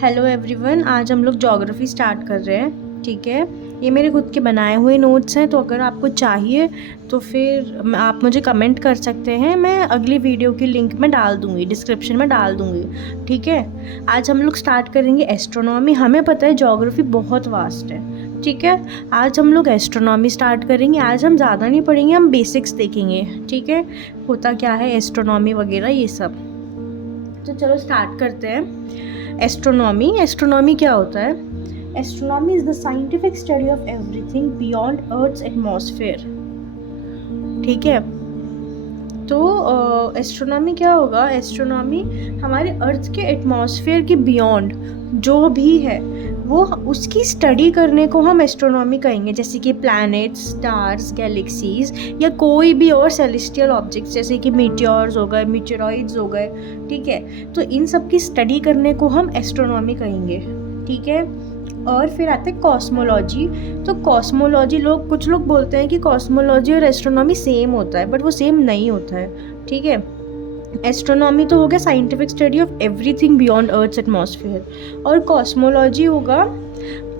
Hello everyone, आज हम लोग ज्योग्राफी स्टार्ट कर रहे हैं। ठीक है, ये मेरे खुद के बनाए हुए नोट्स हैं, तो अगर आपको चाहिए तो फिर आप मुझे कमेंट कर सकते हैं। मैं अगली वीडियो की लिंक में डाल दूँगी, डिस्क्रिप्शन में डाल दूँगी। ठीक है, आज हम लोग स्टार्ट करेंगे एस्ट्रोनॉमी। हमें पता है ज्योग्राफी बहुत वास्ट है। ठीक है, आज हम लोग एस्ट्रोनॉमी स्टार्ट करेंगे। आज हम ज़्यादा नहीं पढ़ेंगे, हम बेसिक्स देखेंगे। ठीक है, होता क्या है एस्ट्रोनॉमी वगैरह ये सब। तो चलो स्टार्ट करते हैं। एस्ट्रोनॉमी क्या होता है? Astronomy is the scientific study of everything beyond earth's atmosphere. ठीक है, तो एस्ट्रोनॉमी क्या होगा? एस्ट्रोनॉमी हमारे अर्थ के एटमॉस्फेयर के बियॉन्ड जो भी है वो उसकी स्टडी करने को हम एस्ट्रोनॉमी कहेंगे। जैसे कि प्लैनेट्स, स्टार्स, गैलेक्सीज या कोई भी और सेलेस्टियल ऑब्जेक्ट्स जैसे कि मीटियोर्स हो गए, मीटेरॉइड्स हो गए। ठीक है, तो इन सब की स्टडी करने को हम एस्ट्रोनॉमी कहेंगे। ठीक है, और फिर आते हैं कॉस्मोलॉजी। तो कॉस्मोलॉजी कुछ लोग बोलते हैं कि कॉस्मोलॉजी और एस्ट्रोनॉमी सेम होता है, बट वो सेम नहीं होता है। ठीक है, एस्ट्रोनॉमी तो हो गया scientific study of everything beyond earth's atmosphere, और कॉस्मोलॉजी होगा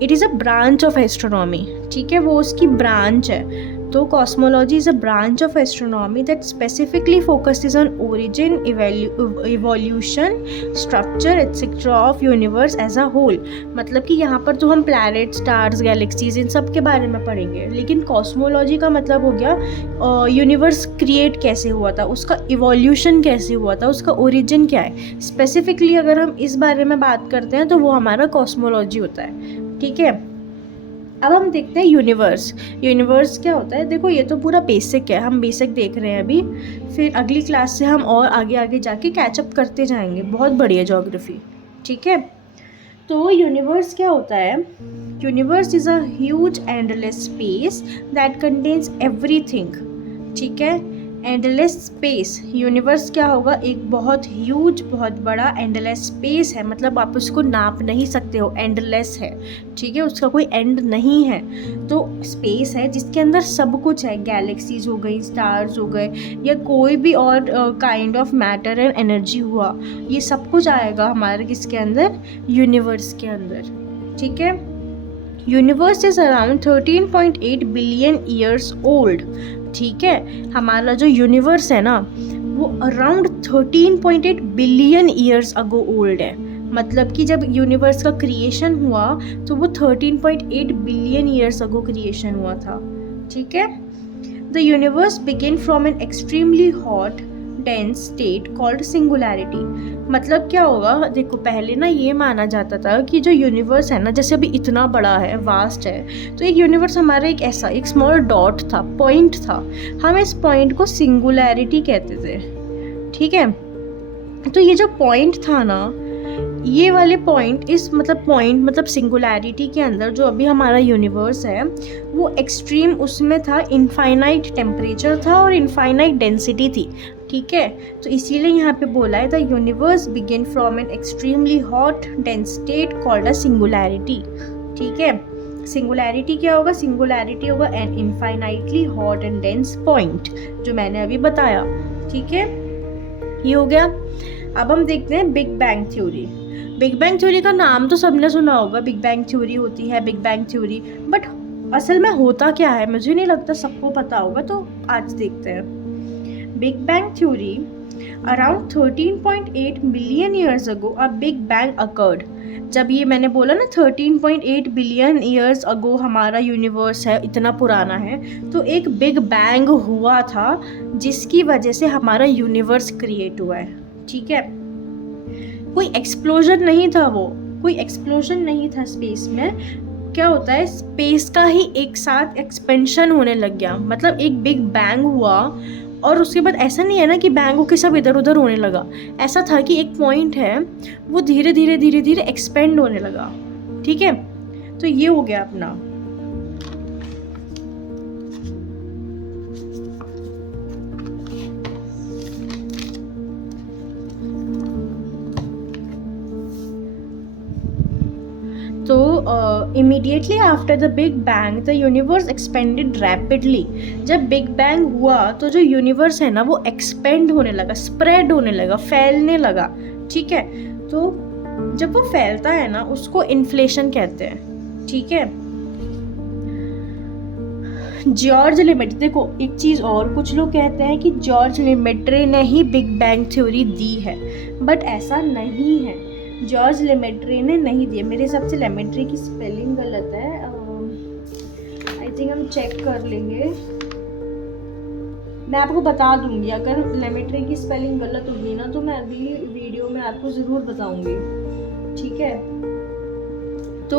it is a branch of astronomy. ठीक है, वो उसकी ब्रांच है। तो cosmology is a branch of astronomy that specifically focuses on origin, evolution, structure etcetera of universe as a whole. मतलब कि यहाँ पर तो हम प्लैनेट, स्टार्स, गैलेक्सीज इन सब के बारे में पढ़ेंगे, लेकिन कॉस्मोलॉजी का मतलब हो गया यूनिवर्स क्रिएट कैसे हुआ था, उसका इवोल्यूशन कैसे हुआ था, उसका ओरिजिन क्या है। स्पेसिफिकली अगर हम इस बारे में बात करते हैं तो वो हमारा कॉस्मोलॉजी होता है। ठीक है, अब हम देखते हैं यूनिवर्स क्या होता है। देखो ये तो पूरा बेसिक है, हम बेसिक देख रहे हैं अभी, फिर अगली क्लास से हम और आगे आगे जाके कैचअप करते जाएंगे। बहुत बढ़िया ज्योग्राफी। ठीक है, तो यूनिवर्स क्या होता है? Universe is a huge endless space that contains everything. ठीक है, एंडलेस स्पेस, यूनिवर्स क्या होगा? एक बहुत ह्यूज, बहुत बड़ा एंडलेस स्पेस है। मतलब आप उसको नाप नहीं सकते हो, एंडलेस है। ठीक है, उसका कोई एंड नहीं है। तो स्पेस है जिसके अंदर सब कुछ है, गैलेक्सीज हो गई, स्टार्स हो गए, या कोई भी और kind of matter and energy हुआ, ये सब कुछ आएगा हमारे किसके अंदर? यूनिवर्स के अंदर। ठीक है, universe is around 13.8 billion years old. ठीक है, हमारा जो यूनिवर्स है ना वो around 13.8 billion years ago old है। मतलब कि जब यूनिवर्स का क्रिएशन हुआ तो वो 13.8 बिलियन ईयर्स अगो क्रिएशन हुआ था। ठीक है, the universe begin from an extremely hot dense state called singularity. मतलब क्या होगा? देखो पहले ना ये माना जाता था कि जो यूनिवर्स है ना, जैसे अभी इतना बड़ा है, वास्ट है, तो एक यूनिवर्स हमारा एक ऐसा एक स्मॉल डॉट था, पॉइंट था। हम इस पॉइंट को सिंगुलैरिटी कहते थे। ठीक है, तो ये जो पॉइंट था ना, ये वाले पॉइंट मतलब सिंगुलैरिटी के अंदर जो अभी हमारा यूनिवर्स है वो एक्सट्रीम उसमें था, इनफाइनाइट टेम्परेचर था और इनफाइनाइट डेंसिटी थी। ठीक है, तो इसीलिए यहाँ पे बोला है the universe begin from an extremely hot dense state called a singularity. ठीक है, सिंगुलैरिटी क्या होगा? सिंगुलैरिटी होगा an infinitely hot and dense point, जो मैंने अभी बताया। ठीक है, ये हो गया। अब हम देखते हैं big bang theory. Big bang theory का नाम तो सबने सुना होगा, बिग बैंग थ्योरी होती है, बिग बैंग थ्योरी, बट असल में होता क्या है मुझे नहीं लगता सबको पता होगा, तो आज देखते हैं। Big bang theory, around 13.8 billion years ago a big bang occurred. जब ये मैंने बोला ना 13.8 बिलियन ईयर्स अगो हमारा यूनिवर्स है, इतना पुराना है, तो एक बिग बैंग हुआ था जिसकी वजह से हमारा यूनिवर्स क्रिएट हुआ है। ठीक है, कोई एक्सप्लोजन नहीं था, वो कोई एक्सप्लोजन नहीं था स्पेस में। क्या होता है, स्पेस का ही एक साथ एक्सपेंशन होने लग गया। मतलब एक बिग बैंग हुआ और उसके बाद ऐसा नहीं है ना कि बैंग होके सब इधर उधर होने लगा। ऐसा था कि एक पॉइंट है वो धीरे धीरे धीरे धीरे एक्सपेंड होने लगा। ठीक है, तो ये हो गया अपना। तो immediately after the big bang the universe expanded rapidly. जब बिग बैंग हुआ तो जो यूनिवर्स है ना वो एक्सपेंड होने लगा, स्प्रेड होने लगा, फैलने लगा। ठीक है, तो जब वो फैलता है ना उसको इन्फ्लेशन कहते हैं, ठीक है। जॉर्ज लेमेट्रे, देखो एक चीज़ और, कुछ लोग कहते हैं कि जॉर्ज लेमेट्रे ने ही बिग बैंग थ्योरी दी है, बट ऐसा नहीं है। जॉर्ज लेमेट्रे ने नहीं दी है। मेरे हिसाब से लेमेट्रे की स्पेलिंग गलत है। आई थिंक हम चेक कर लेंगे, मैं आपको बता दूंगी। अगर लेमेट्रे की स्पेलिंग गलत होगी ना तो मैं अगली वीडियो में आपको ज़रूर बताऊंगी, ठीक है। तो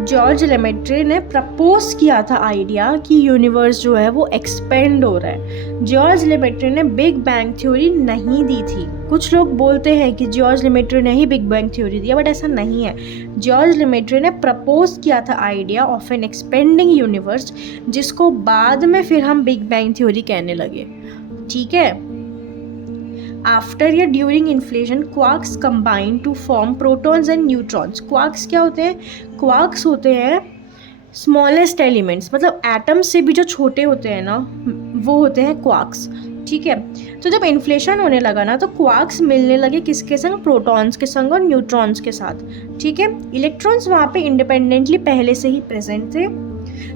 जॉर्ज लेमेट्रे ने प्रपोज किया था आइडिया कि यूनिवर्स जो है वो एक्सपेंड हो रहा है। जॉर्ज लेमेट्रे ने बिग बैंग थ्योरी नहीं दी थी। कुछ लोग बोलते हैं कि जॉर्ज लेमेट्रे ने ही बिग बैंग थ्योरी दिया, बट ऐसा नहीं है। जॉर्ज लेमेट्रे ने प्रपोज किया था idea of an expanding universe, जिसको बाद में फिर हम बिग बैंग थ्योरी कहने लगे, ठीक है। आफ्टर या during inflation quarks combine to form protons and neutrons. Quarks क्या होते हैं? क्वार्क्स होते हैं स्मॉलेस्ट एलिमेंट्स, मतलब एटम्स से भी जो छोटे होते हैं ना वो होते हैं क्वार्क्स, ठीक है। तो जब इन्फ्लेशन होने लगा ना तो क्वार्क्स मिलने लगे किसके संग? प्रोटॉन्स के संग और न्यूट्रॉन्स के साथ, ठीक है। इलेक्ट्रॉन्स वहाँ पे इंडिपेंडेंटली पहले से ही प्रेजेंट थे।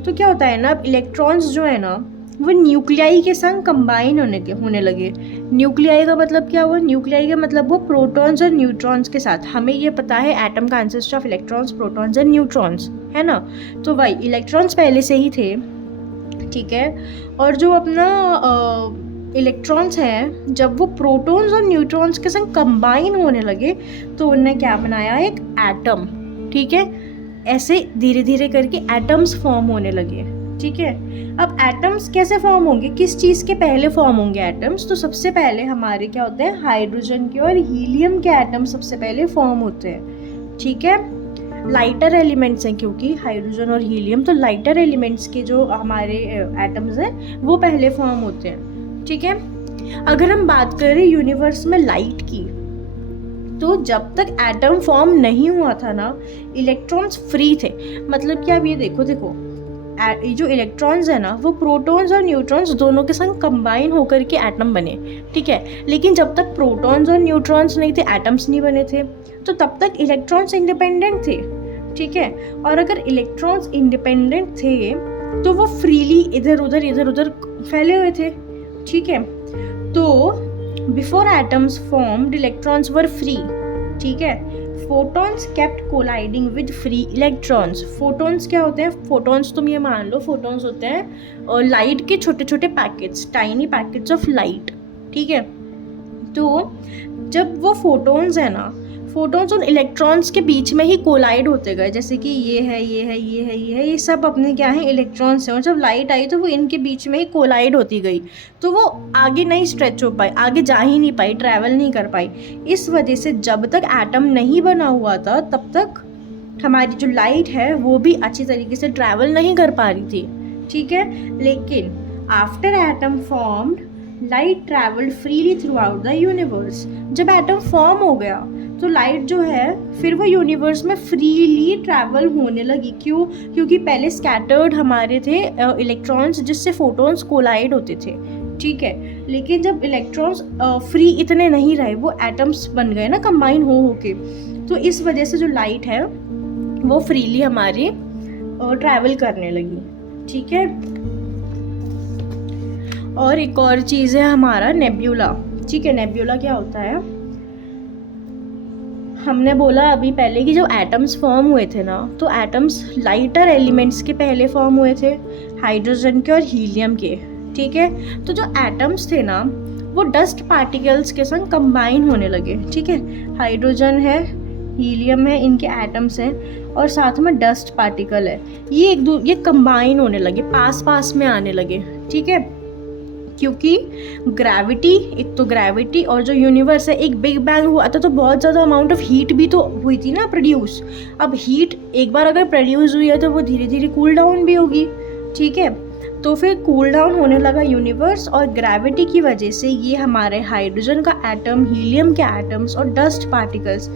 तो क्या होता है ना, अब इलेक्ट्रॉन्स जो है ना वो न्यूक्लियाई के संग कंबाइन होने लगे। न्यूक्लियाई का मतलब क्या हुआ? न्यूक्लियाई का मतलब वो प्रोटॉन्स और न्यूट्रॉन्स के साथ। हमें ये पता है एटम का consist of electrons, protons and neutrons, है ना। तो वही इलेक्ट्रॉन्स पहले से ही थे, ठीक है। और जो अपना इलेक्ट्रॉन्स हैं जब वो प्रोटॉन्स और न्यूट्रॉन्स के संग कंबाइन होने लगे तो उनने क्या बनाया? एक एटम, ठीक है। ऐसे धीरे धीरे करके एटम्स फॉर्म होने लगे, ठीक है। अब एटम्स कैसे फॉर्म होंगे? किस चीज़ के पहले फॉर्म होंगे एटम्स? तो सबसे पहले हमारे क्या होते हैं? हाइड्रोजन के और हीलियम के एटम सबसे पहले फॉर्म होते हैं, ठीक है। लाइटर एलिमेंट्स हैं, क्योंकि हाइड्रोजन और हीलियम तो लाइटर एलिमेंट्स के जो हमारे एटम्स हैं वो पहले फॉर्म होते हैं, ठीक है। अगर हम बात करें यूनिवर्स में लाइट की, तो जब तक एटम फॉर्म नहीं हुआ था ना इलेक्ट्रॉन्स फ्री थे। मतलब कि आप ये देखो जो इलेक्ट्रॉन्स है ना वो प्रोटॉन्स और न्यूट्रॉन्स दोनों के संग कंबाइन होकर के एटम बने, ठीक है। लेकिन जब तक प्रोटॉन्स और न्यूट्रॉन्स नहीं थे, एटम्स नहीं बने थे, तो तब तक इलेक्ट्रॉन्स इंडिपेंडेंट थे, ठीक है। और अगर इलेक्ट्रॉन्स इंडिपेंडेंट थे तो वो फ्रीली इधर उधर फैले हुए थे, ठीक है। तो before atoms formed electrons were free, ठीक है। Photons kept colliding with free electrons. Photons क्या होते हैं? फोटॉन्स तुम ये मान लो, फोटॉन्स होते हैं लाइट के छोटे छोटे packets, tiny packets of light, ठीक है। तो जब वो फोटॉन्स है ना, फोटॉन्स उन इलेक्ट्रॉन्स के बीच में ही कोलाइड होते गए, जैसे कि ये सब अपने क्या है? इलेक्ट्रॉन्स हैं। और जब लाइट आई तो वो इनके बीच में ही कोलाइड होती गई, तो वो आगे नहीं स्ट्रेच हो पाई, आगे जा ही नहीं पाई, ट्रैवल नहीं कर पाई। इस वजह से जब तक एटम नहीं बना हुआ था तब तक हमारी जो लाइट है वो भी अच्छी तरीके से ट्रैवल नहीं कर पा रही थी, ठीक है। लेकिन after atom formed light travelled freely through out the universe. जब एटम फॉर्म हो गया तो लाइट जो है फिर वो यूनिवर्स में फ्रीली ट्रैवल होने लगी। क्यों? क्योंकि पहले स्कैटर्ड हमारे थे इलेक्ट्रॉन्स, जिससे फोटॉन्स कोलाइड होते थे, ठीक है। लेकिन जब इलेक्ट्रॉन्स फ्री इतने नहीं रहे, वो एटम्स बन गए ना कंबाइन हो के, तो इस वजह से जो लाइट है वो फ्रीली हमारी ट्रैवल करने लगी, ठीक है। और एक और चीज़ है हमारा नेब्यूला, ठीक है। नेब्यूला क्या होता है? हमने बोला अभी पहले कि जो एटम्स फॉर्म हुए थे ना, तो एटम्स लाइटर एलिमेंट्स के पहले फॉर्म हुए थे, हाइड्रोजन के और हीलियम के, ठीक है। तो जो एटम्स थे ना वो डस्ट पार्टिकल्स के संग कंबाइन होने लगे, ठीक है। हाइड्रोजन है, हीलियम है, इनके एटम्स हैं, और साथ में डस्ट पार्टिकल है, ये कंबाइन होने लगे, पास में आने लगे, ठीक है। क्योंकि ग्रेविटी, एक तो ग्रेविटी और जो यूनिवर्स है, एक बिग बैंग हुआ था तो बहुत ज़्यादा अमाउंट ऑफ हीट भी तो हुई थी ना प्रोड्यूस। अब हीट एक बार अगर प्रोड्यूस हुई है तो वो धीरे धीरे कूल डाउन भी होगी, ठीक है। तो फिर कूल डाउन होने लगा यूनिवर्स, और ग्रेविटी की वजह से ये हमारे हाइड्रोजन का एटम, हीलियम के एटम्स और डस्ट पार्टिकल्स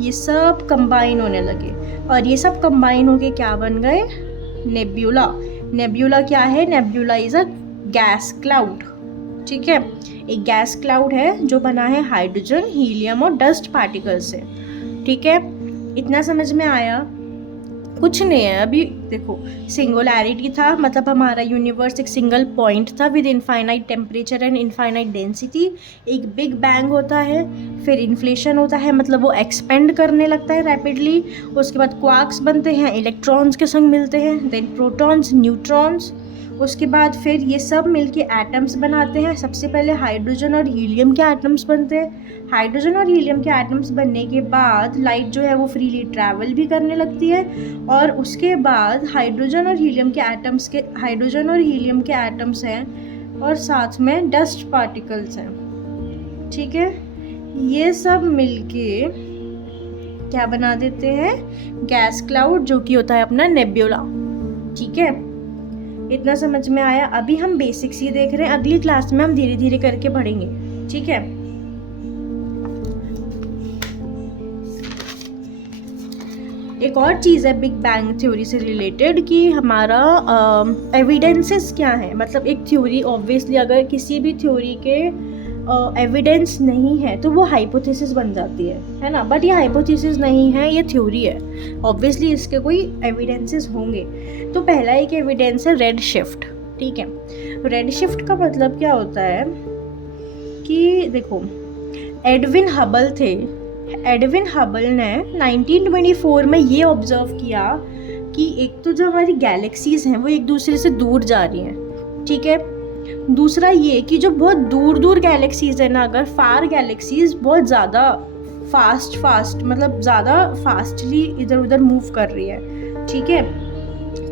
ये सब कंबाइन होने लगे, और ये सब कंबाइन होके क्या बन गए? नेब्यूला। नेब्यूला क्या है? Nebula is a gas cloud, ठीक है। एक गैस क्लाउड है जो बना है हाइड्रोजन, हीलियम और डस्ट पार्टिकल से, ठीक है, इतना समझ में आया? कुछ नहीं है। अभी देखो, सिंगुलैरिटी था, मतलब हमारा यूनिवर्स एक सिंगल पॉइंट था with infinite temperature and infinite density. एक बिग बैंग होता है, फिर इन्फ्लेशन होता है, मतलब वो एक्सपेंड करने लगता है रैपिडली। उसके बाद क्वार्क्स बनते हैं, इलेक्ट्रॉन्स के संग मिलते हैं, देन प्रोटॉन्स, न्यूट्रॉन्स। उसके बाद फिर ये सब मिलके एटम्स बनाते हैं। सबसे पहले हाइड्रोजन और हीलियम के एटम्स बनते हैं। हाइड्रोजन और हीलियम के एटम्स बनने के बाद लाइट जो है वो फ्रीली ट्रैवल भी करने लगती है। और उसके बाद हाइड्रोजन और हीलियम के एटम्स हैं और साथ में डस्ट पार्टिकल्स हैं। ठीक है, ये सब मिलके क्या बना देते हैं? गैस क्लाउड, जो कि होता है अपना नेब्यूला। ठीक है, इतना समझ में आया? अभी हम बेसिक्स ही देख रहे हैं, अगली क्लास में हम धीरे धीरे करके बढ़ेंगे। ठीक है, एक और चीज़ है बिग बैंग थ्योरी से रिलेटेड कि हमारा एविडेंसेस क्या है। मतलब एक थ्योरी, ऑब्वियसली अगर किसी भी थ्योरी के एविडेंस नहीं है तो वो हाइपोथेसिस बन जाती है ना। बट ये हाइपोथेसिस नहीं है, ये थ्योरी है। ऑब्वियसली इसके कोई एविडेंसेस होंगे। तो पहला एक एविडेंस है रेड शिफ्ट। ठीक है, रेड शिफ्ट का मतलब क्या होता है कि देखो, एडविन हबल ने 1924 में ये ऑब्जर्व किया कि एक तो जो हमारी गैलेक्सीज हैं वो एक दूसरे से दूर जा रही हैं। ठीक है, दूसरा ये कि जो बहुत दूर दूर गैलेक्सीज है ना, अगर फार गैलेक्सीज बहुत ज़्यादा फास्ट मतलब ज़्यादा फास्टली इधर उधर मूव कर रही है। ठीक है,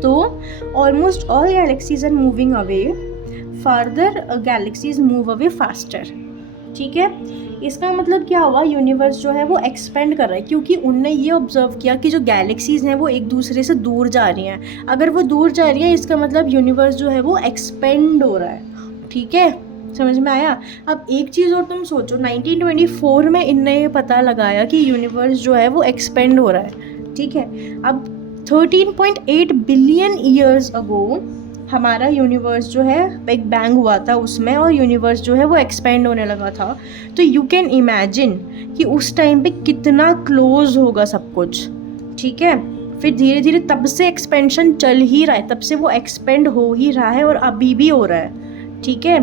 तो almost all galaxies are moving away, further galaxies move away faster. ठीक है, इसका मतलब क्या हुआ? यूनिवर्स जो है वो एक्सपेंड कर रहा है, क्योंकि उनने ये ऑब्जर्व किया कि जो गैलेक्सीज हैं वो एक दूसरे से दूर जा रही हैं। अगर वो दूर जा रही है, इसका मतलब यूनिवर्स जो है वो एक्सपेंड हो रहा है। ठीक है, समझ में आया? अब एक चीज़ और तुम सोचो, 1924 में इनने ये पता लगाया कि यूनिवर्स जो है वो एक्सपेंड हो रहा है। ठीक है, अब 13.8 बिलियन ईयर्स अगो हमारा यूनिवर्स जो है बिग बैंग हुआ था उसमें, और यूनिवर्स जो है वो एक्सपेंड होने लगा था। तो यू कैन इमेजिन कि उस टाइम पे कितना क्लोज होगा सब कुछ। ठीक है, फिर धीरे धीरे तब से एक्सपेंशन चल ही रहा है, तब से वो एक्सपेंड हो ही रहा है और अभी भी हो रहा है। ठीक है,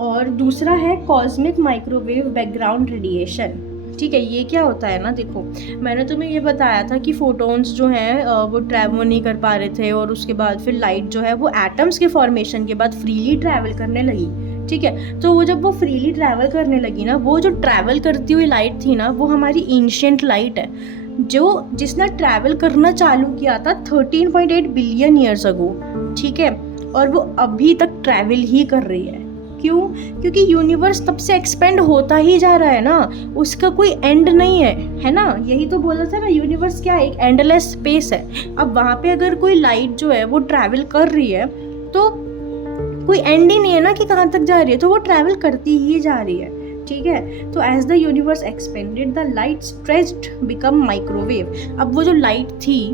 और दूसरा है कॉस्मिक माइक्रोवेव बैकग्राउंड रेडिएशन। ठीक है, ये क्या होता है ना, देखो मैंने तुम्हें ये बताया था कि फोटॉन्स जो हैं वो ट्रैवल नहीं कर पा रहे थे, और उसके बाद फिर लाइट जो है वो एटम्स के फॉर्मेशन के बाद फ्रीली ट्रैवल करने लगी। ठीक है, तो वो जब वो फ्रीली ट्रैवल करने लगी ना, वो जो ट्रैवल करती हुई लाइट थी ना, वो हमारी एंशिएंट लाइट है, जो जिसने ट्रैवल करना चालू किया था 13.8 बिलियन ईयर्स अगो। ठीक है, और वो अभी तक ट्रैवल ही कर रही है। क्यों? क्योंकि यूनिवर्स तब से एक्सपेंड होता ही जा रहा है ना, उसका कोई एंड नहीं है ना। यही तो बोला था ना, यूनिवर्स क्या है? एक एंडलेस स्पेस है। अब वहाँ पे अगर कोई लाइट जो है वो ट्रैवल कर रही है तो कोई एंड ही नहीं है ना कि कहाँ तक जा रही है, तो वो ट्रैवल करती ही जा रही है। ठीक है, तो as the universe expanded the light stretched become microwave. अब वो जो लाइट थी,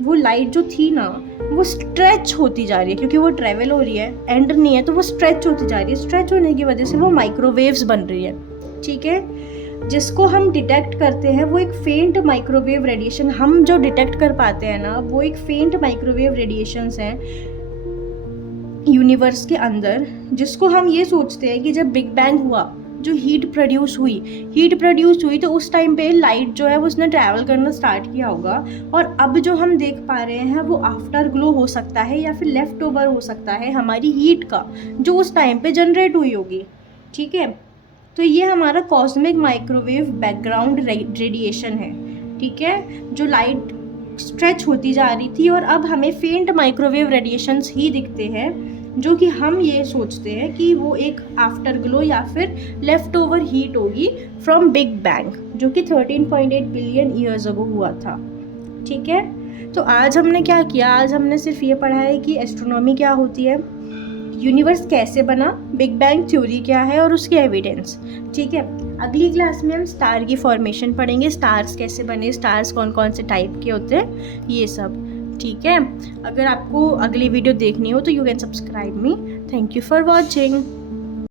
वो लाइट जो थी ना, वो स्ट्रेच होती जा रही है, क्योंकि वो ट्रेवल हो रही है, एंड नहीं है, तो वो स्ट्रेच होती जा रही है। स्ट्रेच होने की वजह से वो माइक्रोवेव्स बन रही है। ठीक है, जिसको हम डिटेक्ट करते हैं वो एक फेंट माइक्रोवेव रेडिएशन, हम जो डिटेक्ट कर पाते हैं ना, वो एक फेंट माइक्रोवेव रेडिएशंस हैं यूनिवर्स के अंदर, जिसको हम ये सोचते हैं कि जब बिग बैंग हुआ, जो हीट प्रोड्यूस हुई तो उस टाइम पे लाइट जो है वो उसने ट्रैवल करना स्टार्ट किया होगा, और अब जो हम देख पा रहे हैं वो आफ्टर ग्लो हो सकता है या फिर लेफ्ट ओवर हो सकता है हमारी हीट का, जो उस टाइम पे जनरेट हुई होगी। ठीक है, तो ये हमारा कॉस्मिक माइक्रोवेव बैकग्राउंड रेडिएशन है। ठीक है, जो लाइट स्ट्रेच होती जा रही थी और अब हमें फेंट माइक्रोवेव रेडिएशंस ही दिखते हैं, जो कि हम ये सोचते हैं कि वो एक आफ्टर ग्लो या फिर लेफ्ट ओवर हीट होगी फ्रॉम बिग बैंग, जो कि 13.8 बिलियन ईयर्स अगो हुआ था। ठीक है, तो आज हमने क्या किया? आज हमने सिर्फ ये पढ़ा है कि एस्ट्रोनॉमी क्या होती है, यूनिवर्स कैसे बना, बिग बैंग थ्योरी क्या है और उसकी एविडेंस। ठीक है, अगली क्लास में हम स्टार की फॉर्मेशन पढ़ेंगे, स्टार्स कैसे बने, स्टार्स कौन कौन से टाइप के होते हैं, ये सब। ठीक है, अगर आपको अगली वीडियो देखनी हो तो you can subscribe me. Thank you for watching.